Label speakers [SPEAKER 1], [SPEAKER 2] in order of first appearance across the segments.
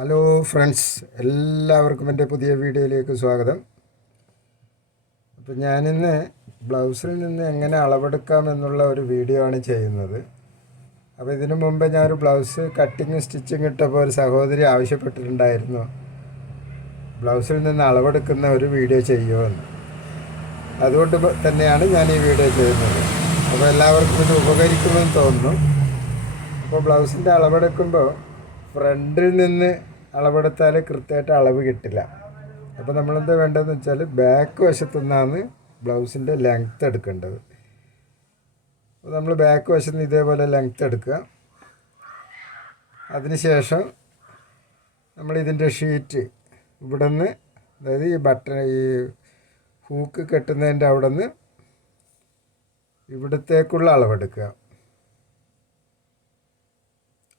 [SPEAKER 1] Hello friends എല്ലാവർക്കും എന്റെ പുതിയ വീഡിയോയിലേക്ക് സ്വാഗതം. അപ്പോൾ ഞാനിന്ന് ബ്ലൗസിൽ നിന്ന് എങ്ങനെ അളവെടുക്കാം എന്നുള്ള ഒരു വീഡിയോ ആണ് ചെയ്യുന്നത്. അപ്പോൾ ഇതിനു മുമ്പ് ഞാനൊരു ബ്ലൗസ് കട്ടിങ് സ്റ്റിച്ചിങ് ഇട്ടപ്പോൾ ഒരു സഹോദരി ആവശ്യപ്പെട്ടിട്ടുണ്ടായിരുന്നു. ബ്ലൗസിൽ നിന്ന് അളവെടുക്കുന്ന ഒരു വീഡിയോ ചെയ്യുമോ എന്ന് അതുകൊണ്ട് തന്നെയാണ് ഞാൻ ഈ വീഡിയോ ചെയ്യുന്നത്. അപ്പോൾ എല്ലാവർക്കും ഇത് ഉപകരിക്കുമെന്ന് തോന്നുന്നു. അപ്പോൾ ബ്ലൗസിന്റെ അളവെടുക്കുമ്പോൾ ഫ്രണ്ടിൽ നിന്ന് അളവെടുത്താൽ കൃത്യമായിട്ട് അളവ് കിട്ടില്ല. അപ്പോൾ നമ്മളെന്താ വേണ്ടതെന്ന് വെച്ചാൽ ബാക്ക് വശത്തു നിന്നാണ് ബ്ലൗസിന്റെ ലെങ്ത്ത് എടുക്കേണ്ടത്. അപ്പോൾ നമ്മൾ ബാക്ക് വശത്ത് നിന്ന് ഇതേപോലെ ലെങ്ത്ത് എടുക്കുക. അതിനുശേഷം നമ്മൾ ഇതിന്റെ ഷീറ്റ് ഇവിടെ നിന്ന് അതായത് ഈ ബട്ടൺ ഈ ഹൂക്ക് കെട്ടുന്നതിന്റെ അവിടെ നിന്ന് ഇവിടത്തേക്കുള്ള അളവെടുക്കുക.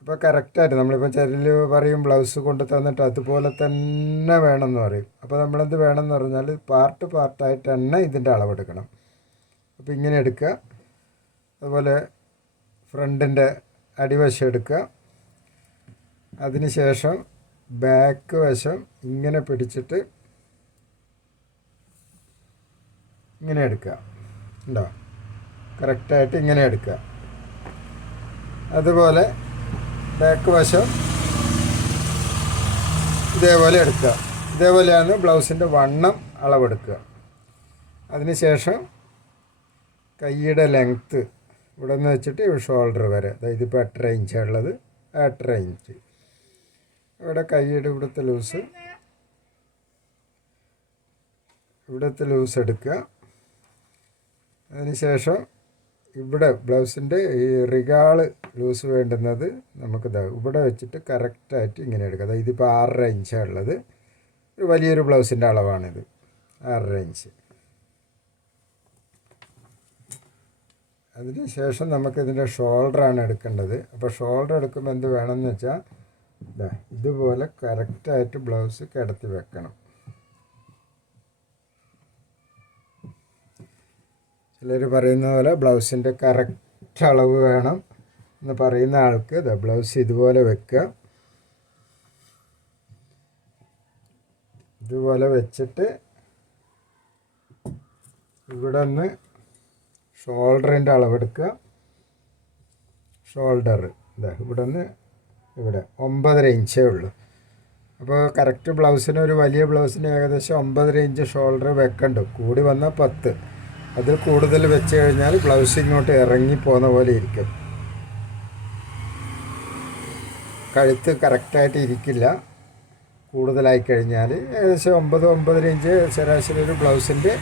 [SPEAKER 1] അപ്പോൾ കറക്റ്റായിട്ട് നമ്മളിപ്പോൾ ചരൽ പറയും ബ്ലൗസ് കൊണ്ട് തന്നിട്ട് അതുപോലെ തന്നെ വേണമെന്ന് പറയും. അപ്പോൾ നമ്മളെന്ത് വേണമെന്ന് പറഞ്ഞാൽ പാർട്ട് പാർട്ടായിട്ട് തന്നെ ഇതിന്റെ അളവെടുക്കണം അപ്പോൾ ഇങ്ങനെ എടുക്കുക. അതുപോലെ ഫ്രണ്ടിന്റെ അടിവശം എടുക്കുക. അതിനുശേഷം ബാക്ക് വശം ഇങ്ങനെ പിടിച്ചിട്ട് ഇങ്ങനെ എടുക്കുക. ഉണ്ടോ? കറക്റ്റായിട്ട് ഇങ്ങനെ എടുക്കുക. അതുപോലെ ബാക്ക് വശം ഇതേപോലെ എടുക്കുക. ഇതേപോലെയാണ് ബ്ലൗസിന്റെ വണ്ണം അളവെടുക്കുക. അതിനുശേഷം കൈയുടെ ലെങ്ത്ത് ഇവിടെ നിന്ന് വെച്ചിട്ട് ഷോൾഡർ വരെ. അതായത് ഇപ്പോൾ എട്ടര ഇഞ്ചാണ് ഉള്ളത്. എട്ടര ഇഞ്ച് ഇവിടെ കൈയുടെ ഇവിടുത്തെ ലൂസ് ഇവിടുത്തെ ലൂസ് എടുക്കുക. അതിനുശേഷം ഇവിടെ ബ്ലൗസിന്റെ ഈ റിഗാൾ ലൂസ് വേണ്ടുന്നത് നമുക്ക് ഇവിടെ വെച്ചിട്ട് കറക്റ്റായിട്ട് ഇങ്ങനെ എടുക്കുക അതായത് ഇതിപ്പോൾ ആറര ഇഞ്ചാണ് ഉള്ളത്. ഒരു വലിയൊരു ബ്ലൗസിന്റെ അളവാണിത്. ആറര ഇഞ്ച്. അതിന് ശേഷം നമുക്കിതിന്റെ ഷോൾഡറാണ് എടുക്കേണ്ടത്. അപ്പോൾ ഷോൾഡർ എടുക്കുമ്പോൾ എന്ത് വേണമെന്ന് വെച്ചാൽ ഇതാ ഇതുപോലെ കറക്റ്റായിട്ട് ബ്ലൗസ് കിടത്തി വെക്കണം. ചിലർ പറയുന്ന പോലെ ബ്ലൗസിന്റെ കറക്റ്റ് അളവ് വേണം എന്ന് പറയുന്ന ആൾക്ക് ഇതാ ബ്ലൗസ് ഇതുപോലെ വെക്കുക. ഇതുപോലെ വെച്ചിട്ട് ഇവിടെ നിന്ന് ഷോൾഡറിന്റെ അളവെടുക്കുക. ഷോൾഡർ ഇതാ ഇവിടെ നിന്ന് ഇവിടെ ഒമ്പതര ഇഞ്ചേ ഉള്ളൂ. അപ്പോൾ കറക്റ്റ് ബ്ലൗസിന് ഒരു വലിയ ബ്ലൗസിന് ഏകദേശം ഒമ്പതര ഇഞ്ച് ഷോൾഡർ വെക്കണ്ടു. കൂടി വന്നാൽ പത്ത്. അതിൽ കൂടുതൽ വെച്ച് കഴിഞ്ഞാൽ ബ്ലൗസ് ഇങ്ങോട്ട് ഇറങ്ങി പോകുന്ന പോലെ ഇരിക്കും. കഴുത്ത് കറക്റ്റായിട്ട് ഇരിക്കില്ല. കൂടുതലായി കഴിഞ്ഞാൽ ഏകദേശം ഒമ്പത് ഒമ്പതര ഇഞ്ച് ശരാശരി ഒരു ബ്ലൗസിന്റെ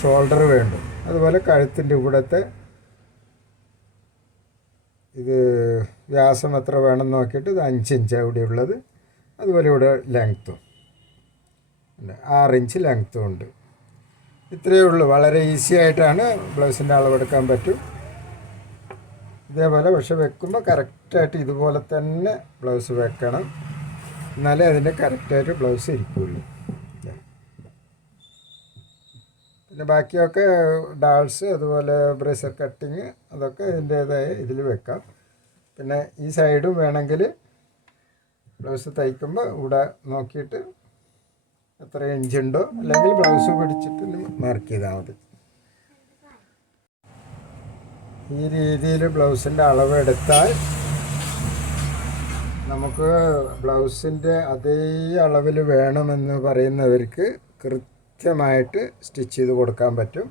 [SPEAKER 1] ഷോൾഡർ വേണ്ടു. അതുപോലെ കഴുത്തിന്റെ ഇവിടുത്തെ ഇത് വ്യാസം എത്ര വേണമെന്ന് നോക്കിയിട്ട് ഇത് അഞ്ച് ഇഞ്ചാണ് ഇവിടെ ഉള്ളത്. അതുപോലെ ഇവിടെ ലെങ്ത്തും ഉണ്ട് ആറിഞ്ച് ഇഞ്ച് ലെങ്ത്തും ഉണ്ട്. ഇത്രയേ ഉള്ളൂ. വളരെ ഈസി ആയിട്ടാണ് ബ്ലൗസിന്റെ അളവെടുക്കാൻ പറ്റും. ഇതേപോലെ പക്ഷെ വെക്കുമ്പോൾ കറക്റ്റായിട്ട് ഇതുപോലെ തന്നെ ബ്ലൗസ് വെക്കണം. എന്നാലേ അതിന്റെ കറക്റ്റായിട്ട് ബ്ലൗസ് ഇരിക്കുള്ളൂ. പിന്നെ ബാക്കിയൊക്കെ ഡാൾസ് അതുപോലെ ബ്രേസർ കട്ടിങ് അതൊക്കെ ഇതിന്റേതായ ഇതിൽ വെക്കാം. പിന്നെ ഈ സൈഡും വേണമെങ്കിൽ ബ്ലൗസ് തയ്ക്കുമ്പോൾ ഇവിടെ നോക്കിയിട്ട് എത്ര ഇഞ്ചുണ്ടോ അല്ലെങ്കിൽ ബ്ലൗസ് പിടിച്ചിട്ട് മാർക്ക് ചെയ്താൽ മതി. ഈ രീതിയിൽ ബ്ലൗസിന്റെ അളവെടുത്താൽ നമുക്ക് ബ്ലൗസിന്റെ അതേ അളവിൽ വേണമെന്ന് പറയുന്നവർക്ക് കൃത്യമായിട്ട് സ്റ്റിച്ച് ചെയ്ത് കൊടുക്കാൻ പറ്റും.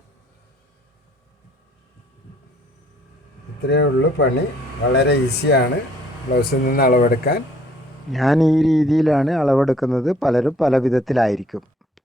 [SPEAKER 1] ഇത്രയേ ഉള്ളൂ പണി. വളരെ ഈസിയാണ് ബ്ലൗസിൽ നിന്ന് അളവെടുക്കാൻ. ഞാൻ ഈ രീതിയിലാണ് അളവെടുക്കുന്നത്. പലരും പല വിധത്തിലായിരിക്കും